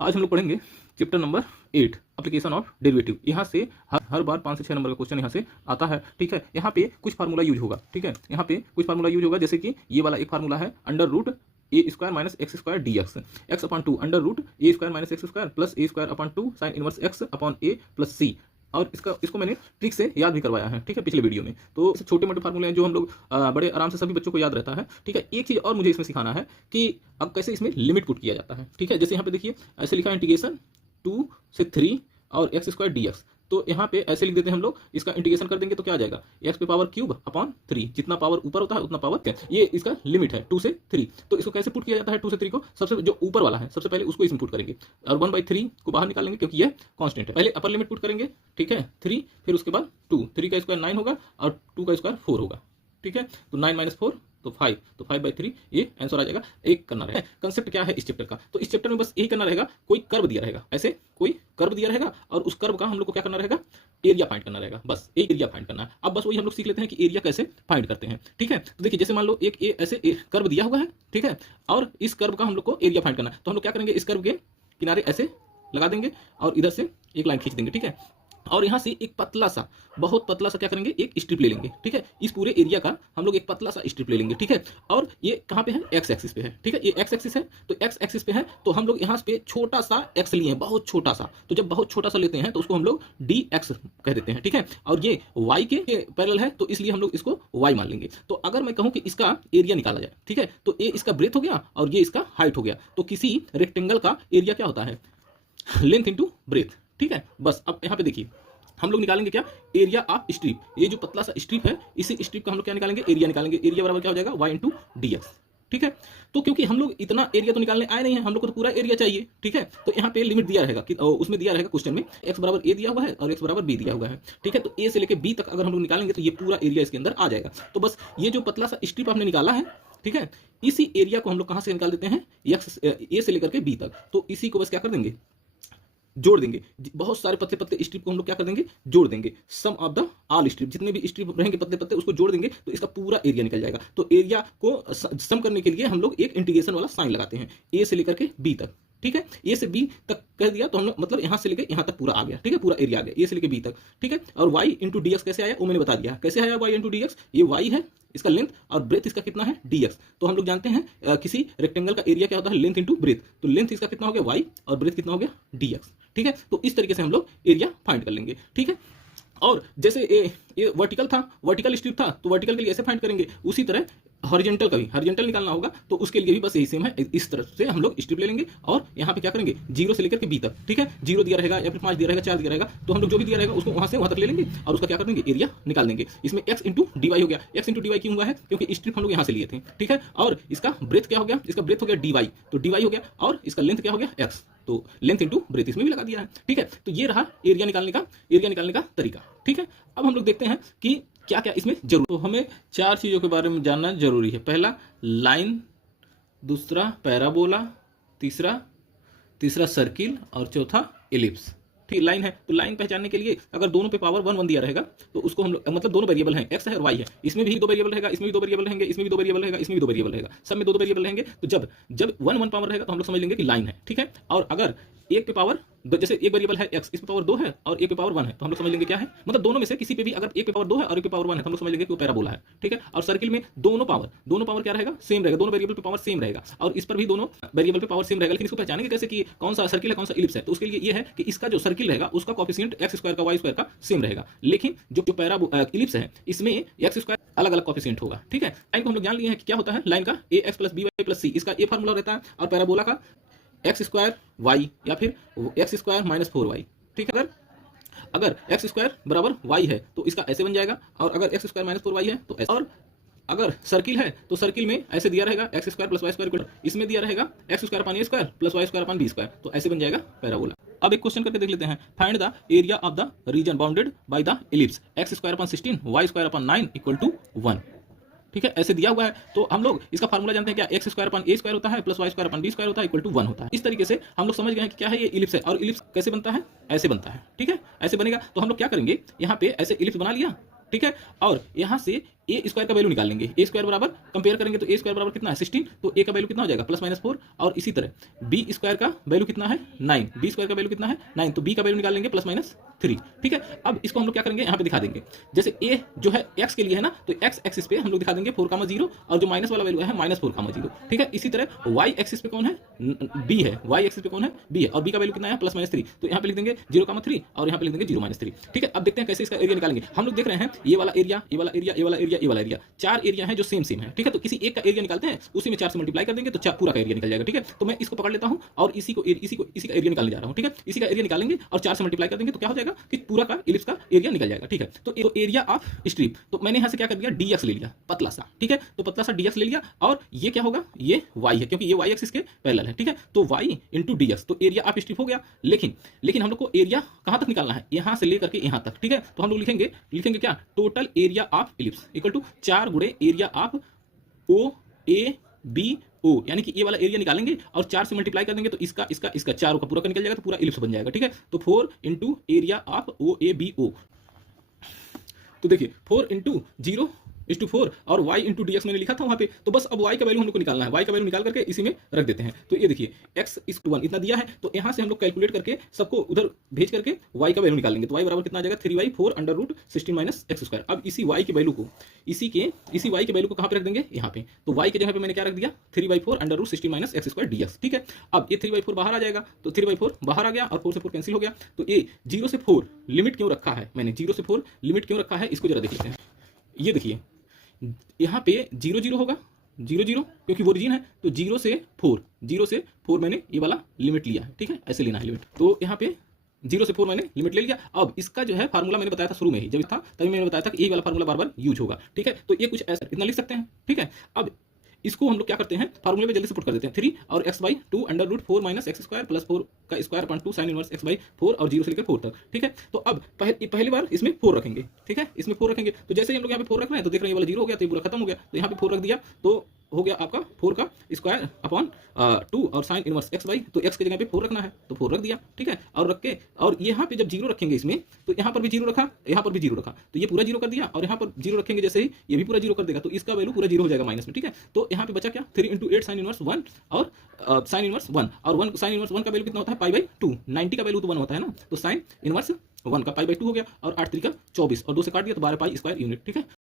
आज हम लोग पढ़ेंगे chapter number 8 application of derivative. यहाँ से हर बार 5 से 6 नंबर का क्वेश्चन यहाँ से आता है। ठीक है, यहाँ पे कुछ फार्मूला यूज होगा। ठीक है, यहाँ पे कुछ फार्मूला यूज होगा, जैसे कि ये वाला एक फार्मूला है under root A square minus X square D X, X upon 2 under root A square minus X square plus A square upon 2 sine inverse X upon A plus C. और इसको मैंने ट्रिक से याद भी करवाया है। ठीक है, पिछले वीडियो में। तो छोटे मोटे फार्मूले हैं जो हम लोग बड़े आराम से सभी बच्चों को याद रहता है। ठीक है, एक चीज और मुझे इसमें सिखाना है कि अब कैसे इसमें लिमिट पुट किया जाता है। ठीक है, जैसे यहाँ पे देखिए ऐसे लिखा है इंटीग्रेशन 2 से 3 और एक्स स्क्वायर डी एक्स। तो यहाँ पे ऐसे लिख देते हैं हम लोग, इसका इंटीग्रेशन कर देंगे तो क्या आ जाएगा, एक्स पे पावर क्यूब अपॉन 3, जितना पावर ऊपर होता है उतना पावर क्या, ये इसका लिमिट है 2 से 3। तो इसको कैसे पुट किया जाता है 2 से 3 को, सबसे जो ऊपर वाला है सबसे पहले उसको इसमें पुट करेंगे और 1/3 को बाहर निकालेंगे क्योंकि ये कांस्टेंट है। पहले अपर लिमिट पुट करेंगे, ठीक है 3, फिर उसके बाद 2, 3 का स्क्वायर 9 होगा और 2 का स्क्वायर 4 होगा। ठीक है, तो 9 - 4 तो 5, तो 5/3 ये आंसर आ जाएगा। एक करना रहेगा। कंसेप्ट क्या है इस चैप्टर का, तो इस चैप्टर में बस यही करना रहेगा, कोई कर्व दिया रहेगा, ऐसे कोई कर्व दिया रहेगा और उस कर्व का हम लोग को क्या करना रहेगा, एरिया फाइंड करना रहेगा। बस एक एरिया फाइंड करना है। अब बस वही हम लोग सीख लेते हैं कि एरिया कैसे फाइंड करते हैं। ठीक है, तो देखिए जैसे मान लो एक ऐसे कर्व दिया हुआ है, ठीक है, और इस कर्व का हम लोग को एरिया फाइंड करना है। तो हम लोग क्या करेंगे, इस कर्व के किनारे ऐसे लगा देंगे और इधर से एक लाइन खींच देंगे। ठीक है, और यहां से एक पतला सा, बहुत पतला सा क्या करेंगे, एक स्ट्रिप ले लेंगे। ठीक है, इस पूरे एरिया का हम लोग एक पतला सा स्ट्रिप ले लेंगे। ठीक है, और ये कहां पे है, एक्स एक्सिस पे है। ठीक है, ये एक्स एक्सिस है, तो एक्स एक्सिस पे है तो हम लोग यहां पे छोटा सा एक्स लिए हैं, बहुत छोटा सा। तो जब बहुत छोटा सा लेते हैं तो उसको हम लोग डी एक्स कह देते हैं। ठीक है, और ये वाई के पैरेलल है तो इसलिए हम लोग इसको वाई मान लेंगे। तो अगर मैं कहूं कि इसका एरिया निकाला जाए, ठीक है, तो ये इसका ब्रेथ हो गया और ये इसका हाइट हो गया। तो किसी रेक्टेंगल का एरिया क्या होता है, लेंथ इंटू ब्रेथ। ठीक है, बस अब यहां पे देखिए हम लोग निकालेंगे क्या, एरिया ऑफ स्ट्रिप। ये जो पतला सा स्ट्रिप है, इसी स्ट्रिप का हम लोग क्या निकालेंगे, एरिया निकालेंगे। एरिया बराबर क्या हो जाएगा, y इंटू डी एक्स। ठीक है, तो क्योंकि हम लोग इतना एरिया तो निकालने आए नहीं है, हम लोग को तो पूरा एरिया चाहिए। ठीक है, तो यहाँ पे लिमिट दिया रहेगा कि उसमें दिया रहेगा क्वेश्चन में x बराबर a दिया हुआ है और x बराबर b दिया हुआ है। ठीक है, तो a से लेके b तक अगर हम लोग निकालेंगे तो ये पूरा एरिया इसके अंदर आ जाएगा। तो बस ये जो पतला सा स्ट्रिप आपने निकाला है, ठीक है, इसी एरिया को हम लोग कहां से निकाल देते हैं, a से लेकर के b तक। तो इसी को बस क्या कर देंगे, जोड़ देंगे। बहुत सारे पतले पतले स्ट्रिप को हम लोग क्या कर देंगे, जोड़ देंगे। सम ऑफ द ऑल स्ट्रिप, जितने भी स्ट्रिप रहेंगे पतले पतले उसको जोड़ देंगे तो इसका पूरा एरिया निकल जाएगा। तो एरिया को सम करने के लिए हम लोग एक इंटीग्रेशन वाला साइन लगाते हैं, ए से लेकर के बी तक। ठीक है, ए से बी तक कह दिया तो हम लोग मतलब यहां से लेकर यहां तक पूरा आ गया। ठीक है, पूरा एरिया आ गया ए से लेकर बी तक। ठीक है, और y इंटू डी एक्स कैसे आया वो मैंने बता दिया। कैसे आया y इंटू डी एक्स, ये y है, इसका लेंथ और ब्रेथ इसका कितना है dx। तो हम लोग जानते हैं किसी रेक्टेंगल का एरिया क्या होता है, लेंथ इंटू ब्रेथ। तो लेंथ इसका कितना हो गया y और ब्रेथ कितना हो गया dx। ठीक है, तो इस तरीके से हम लोग एरिया फाइंड कर लेंगे। ठीक है, और जैसे ये वर्टिकल था, वर्टिकल स्ट्रिप था, तो वर्टिकल के लिए ऐसे फाइंड करेंगे। उसी तरह हॉरिजॉन्टल का भी हॉरिजॉन्टल निकालना होगा तो उसके लिए भी बस यही सेम है। इस तरह से हम लोग स्ट्रिप ले लेंगे और यहाँ पे क्या करेंगे, 0 से लेकर के b तक। ठीक है, 0 दिया रहेगा या फिर 5 दिया रहेगा, 4 दिया रहेगा, तो हम लोग जो भी दिया रहेगा उसको वहां से वहां तक ले लेंगे और उसका क्या कर देंगे, एरिया निकाल देंगे। इसमें x इंटू डी वाई हो गया। x इंटू डी वाई क्यों हुआ है, क्योंकि स्ट्रिप हम लोग यहाँ से लिए थे। ठीक है, और इसका ब्रेथ क्या हो गया, इसका ब्रेथ हो गया dy, तो dy हो गया, और इसका लेंथ क्या हो गया x, तो लेंथ इंटू ब्रेथ इसमें भी लगा दिया है। ठीक है, तो ये रहा एरिया निकालने का तरीका। ठीक है, अब हम लोग देखते हैं कि क्या क्या इसमें जरूर। तो हमें 4 चीजों के बारे में जानना जरूरी है। पहला लाइन, दूसरा पैराबोला, तीसरा सर्किल और चौथा एलिप्स। ठीक, लाइन है तो लाइन पहचानने के लिए अगर दोनों पे पावर 1 1 दिया रहेगा तो उसको हम लोग मतलब दोनों वेरिएबल हैं, x है और y है, इसमें भी 2 वेरिएबल रहेगा, इसमें भी 2 वेरिएबल रहेंगे, इसमें भी 2 वेरिएबल रहेगा, इसमें भी 2 वेरिएबल रहेगा, सब में 2 वेरिएबल रहेंगे। तो जब 1 1 पावर रहेगा तो हम लोग समझ लेंगे कि लाइन है। ठीक है, और अगर एक पे पावर जैसे एक वेरिएबल है x, इस पे पावर 2 है और एक पे पावर 1 है तो हम लोग समझ लेंगे क्या है, मतलब दोनों में से किसी पे भी अगर एक पे पावर 2 है और एक पे पावर 1 है तो हम लोग समझ लेंगे कि वो पैराबोला है। ठीक है, और सर्किल में दोनों पावर क्या रहेगा, सेम रहेगा, दोनों वेरिएबल पे पावर सेम रहेगा और इस पर भी दोनों वेरिएबल पे पावर सेम रहेगा। लेकिन इसको पहचानेंगे कैसे कि कौन सा सर्किल है कौन सा इलिप्स है, तो उसके लिए ये है कि इसका जो सर्किल रहेगा उसका कोएफिशिएंट x स्क्वायर का y स्क्वायर का सेम रहेगा, लेकिन जो इलिप्स है इसमें x स्क्वायर अलग अलग कोएफिशिएंट होगा। ठीक है, लाइन को हम लोग जान लिए हैं कि क्या होता है, लाइन का ax plus by plus c, इसका ये फार्मूला रहता है, और पैराबोला का एक्स स्क्वायर वाई या फिर एक्स स्क्वायर माइनस 4y। ठीक है, अगर एक्स स्क्वायर बराबर वाई है तो इसका ऐसे बन जाएगा, और अगर एक्स स्क्वायर माइनस 4y है तो ऐसे। और अगर सर्किल है तो सर्किल में ऐसे दिया रहेगा X square plus Y square, इसमें दिया रहेगा एक्स स्क्वायर अपॉन ए square plus Y square upon B square, तो ऐसे बन जाएगा पैराबोला। अब एक क्वेश्चन करके देख लेते हैं, find the area of the region bounded by the ellipse x square upon 16 y square upon 9 equal to 1। ठीक है, ऐसे दिया हुआ है तो हम लोग इसका फार्मूला जानते हैं क्या, एक्स स्क्वायर अपॉन ए स्क्वायर होता है plus Y square upon B square होता है इक्वल टू 1 होता है। इस तरीके से हम लोग समझ गए हैं कि क्या है ये इलिप्स है, और इलिप्स कैसे बनता है, ऐसे बनता है। ठीक है, ऐसे बनेगा तो हम लोग क्या करेंगे, यहाँ पे ऐसे इलिप्स बना लिया। ठीक है, और यहाँ से ए स्क्वायर का वैल्यू निकाल लेंगे, ए स्क्वायर बराबर कंपेयर करेंगे तो ए स्क्वायर बराबर कितना है 16, तो ए का वैल्यू कितना हो जाएगा +-4, और इसी तरह बी स्क्वायर का वैल्यू कितना है 9, बी स्क्वायर का वैल्यू कितना है 9, तो बी का वैल्यू निकाल लेंगे +-3, ठीक है। अब इसको हम लोग क्या करेंगे यहाँ पे दिखा देंगे, जैसे ए जो है x के लिए है ना, तो x एक्सिस पे हम लोग दिखा देंगे 4,0 और जो माइनस वाला वैल्यू है -4,0, ठीक है। इसी तरह y एक्सिस पे कौन है b है, y एक्सिस पे कौन है b है, और b का वैल्यू कितना है +-3, तो यहाँ पे लिख देंगे 0,3 और यहाँ पे लिख देंगे 0-3, ठीक है। अब देखते हैं कैसे इसका एरिया निकालेंगे। हम लोग देख रहे हैं ये वाला एरिया, ये वाला एरिया, ये वाला एरिया, ये वाला एरिया, 4 एरिया है जो सेम है, ठीक है। तो किसी एक का एरिया निकालते हैं, उसी में 4 से मल्टीप्लाई कर देंगे तो पूरा का एरिया निकल जाएगा, ठीक है। तो मैं इसको पकड़ लेता हूं और इसी का एरिया निकालने जा रहा हूं, ठीक है। इसी का एरिया निकालेंगे और 4 से मल्टीप्लाई कर देंगे तो क्या हो जाएगा कि पूरा का इलिप्स का एरिया निकल जाएगा, ठीक है। तो एरिया ऑफ स्ट्रिप, तो मैंने यहां से क्या कर दिया dx ले लिया, पतला सा, ठीक है। तो पतला सा dx ले लिया और ये क्या होगा, ये y है क्योंकि ये y एक्सिस के पैरेलल है, ठीक है। तो y * dx, तो एरिया ऑफ स्ट्रिप हो गया। लेकिन हम लोग को एरिया कहां तक निकालना है, यहां से लेकर के यहां तक, ठीक है। तो हम लोग लिखेंगे क्या, total area of ellipse equal to 4 गुणे area of O A B O, यानी कि ये वाला एरिया निकालेंगे और 4 से मल्टीप्लाई कर देंगे तो इसका चारों का पूरा का निकल जाएगा, तो पूरा इलिप्स बन जाएगा, ठीक है। तो 4 * area of O A B O, तो देखिए 4 * 0:4 और y * dx मैंने लिखा था वहां पे, तो बस अब y का वैल्यू हम लोग को निकालना है। y का वैल्यू निकाल करके इसी में रख देते हैं। तो ये देखिए x = 1 इतना दिया है, तो यहां से हम लोग कैलकुलेट करके सबको उधर भेज करके y का वैल्यू निकाल लेंगे। तो y बराबर कितना आ जाएगा 3/4 √16 - x²। अब इसी y की वैल्यू को कहां पे रख देंगे, यहां पे। तो y की जगह पे मैंने क्या रख दिया 3/4 √16 - x² dx, ठीक है। अब ये 3/4 बाहर आ जाएगा, तो 3/4 बाहर आ गया और 4 से 4 कैंसिल हो गया। तो ये 0 से 4 लिमिट क्यों रखा है मैंने, 0 से 4 लिमिट क्यों रखा है इसको जरा देख लेते हैं। ये देखिए यहाँ पे 0 होगा, 0 क्योंकि वो रीजन है, तो 0 से 4 मैंने ये वाला लिमिट लिया है, ठीक है। ऐसे लेना है लिमिट, तो यहाँ पे 0 से 4 मैंने लिमिट ले लिया। अब इसका जो है फार्मूला मैंने बताया था शुरू में ही, जब था तभी मैंने बताया था कि ये वाला फार्मूला बार-बार यूज होगा, ठीक है। तो ये कुछ ऐसा इतना लिख सकते हैं, ठीक है। अब इसको हम लोग क्या करते हैं, फार्मूले में जल्दी से पुट कर देते हैं, 3 और x/2 √4 - x² + 4 का square upon 2 sin inverse x/4 और 0 से लेकर 4 तक, ठीक है। तो अब पहली बार इसमें 4 रखेंगे, ठीक है, इसमें 4 रखेंगे। तो जैसे ही हम लोग यहाँ पे 4 रख रहे हैं तो देख रहे हैं ये वाला 0 हो गया, तो ये पूरा खत्म हो गया। तो यहाँ पे 4 रख दिया तो हो गया आपका 4 का स्क्वायर अपॉन 2 और sin इनवर्स x/, तो x की जगह पे 4 रखना है तो 4 रख दिया, ठीक है। और रख के और यहाँ पे जब 0 रखेंगे इसमें, तो यहाँ पर भी 0 रखा, यहाँ पर भी 0 रखा, तो ये पूरा 0 कर दिया, और यहाँ पर 0 रखेंगे जैसे ही ये भी पूरा 0 कर देगा, तो इसका वैल्यू पूरा 0 हो जाएगा माइनस में, ठीक है। तो यहाँ पे बचा क्या 3 * 8 sin इनवर्स 1 और sin इनवर्स 1 और 1 sin इनवर्स 1 का वैल्यू कितना होता है π/2, 90 का वैल्यू तो 1 होता है ना, तो sin इनवर्स 1 का π/2 हो गया और 8 × 3 = 24 और 2 से काट दिया तो 12 π² यूनिट, ठीक है।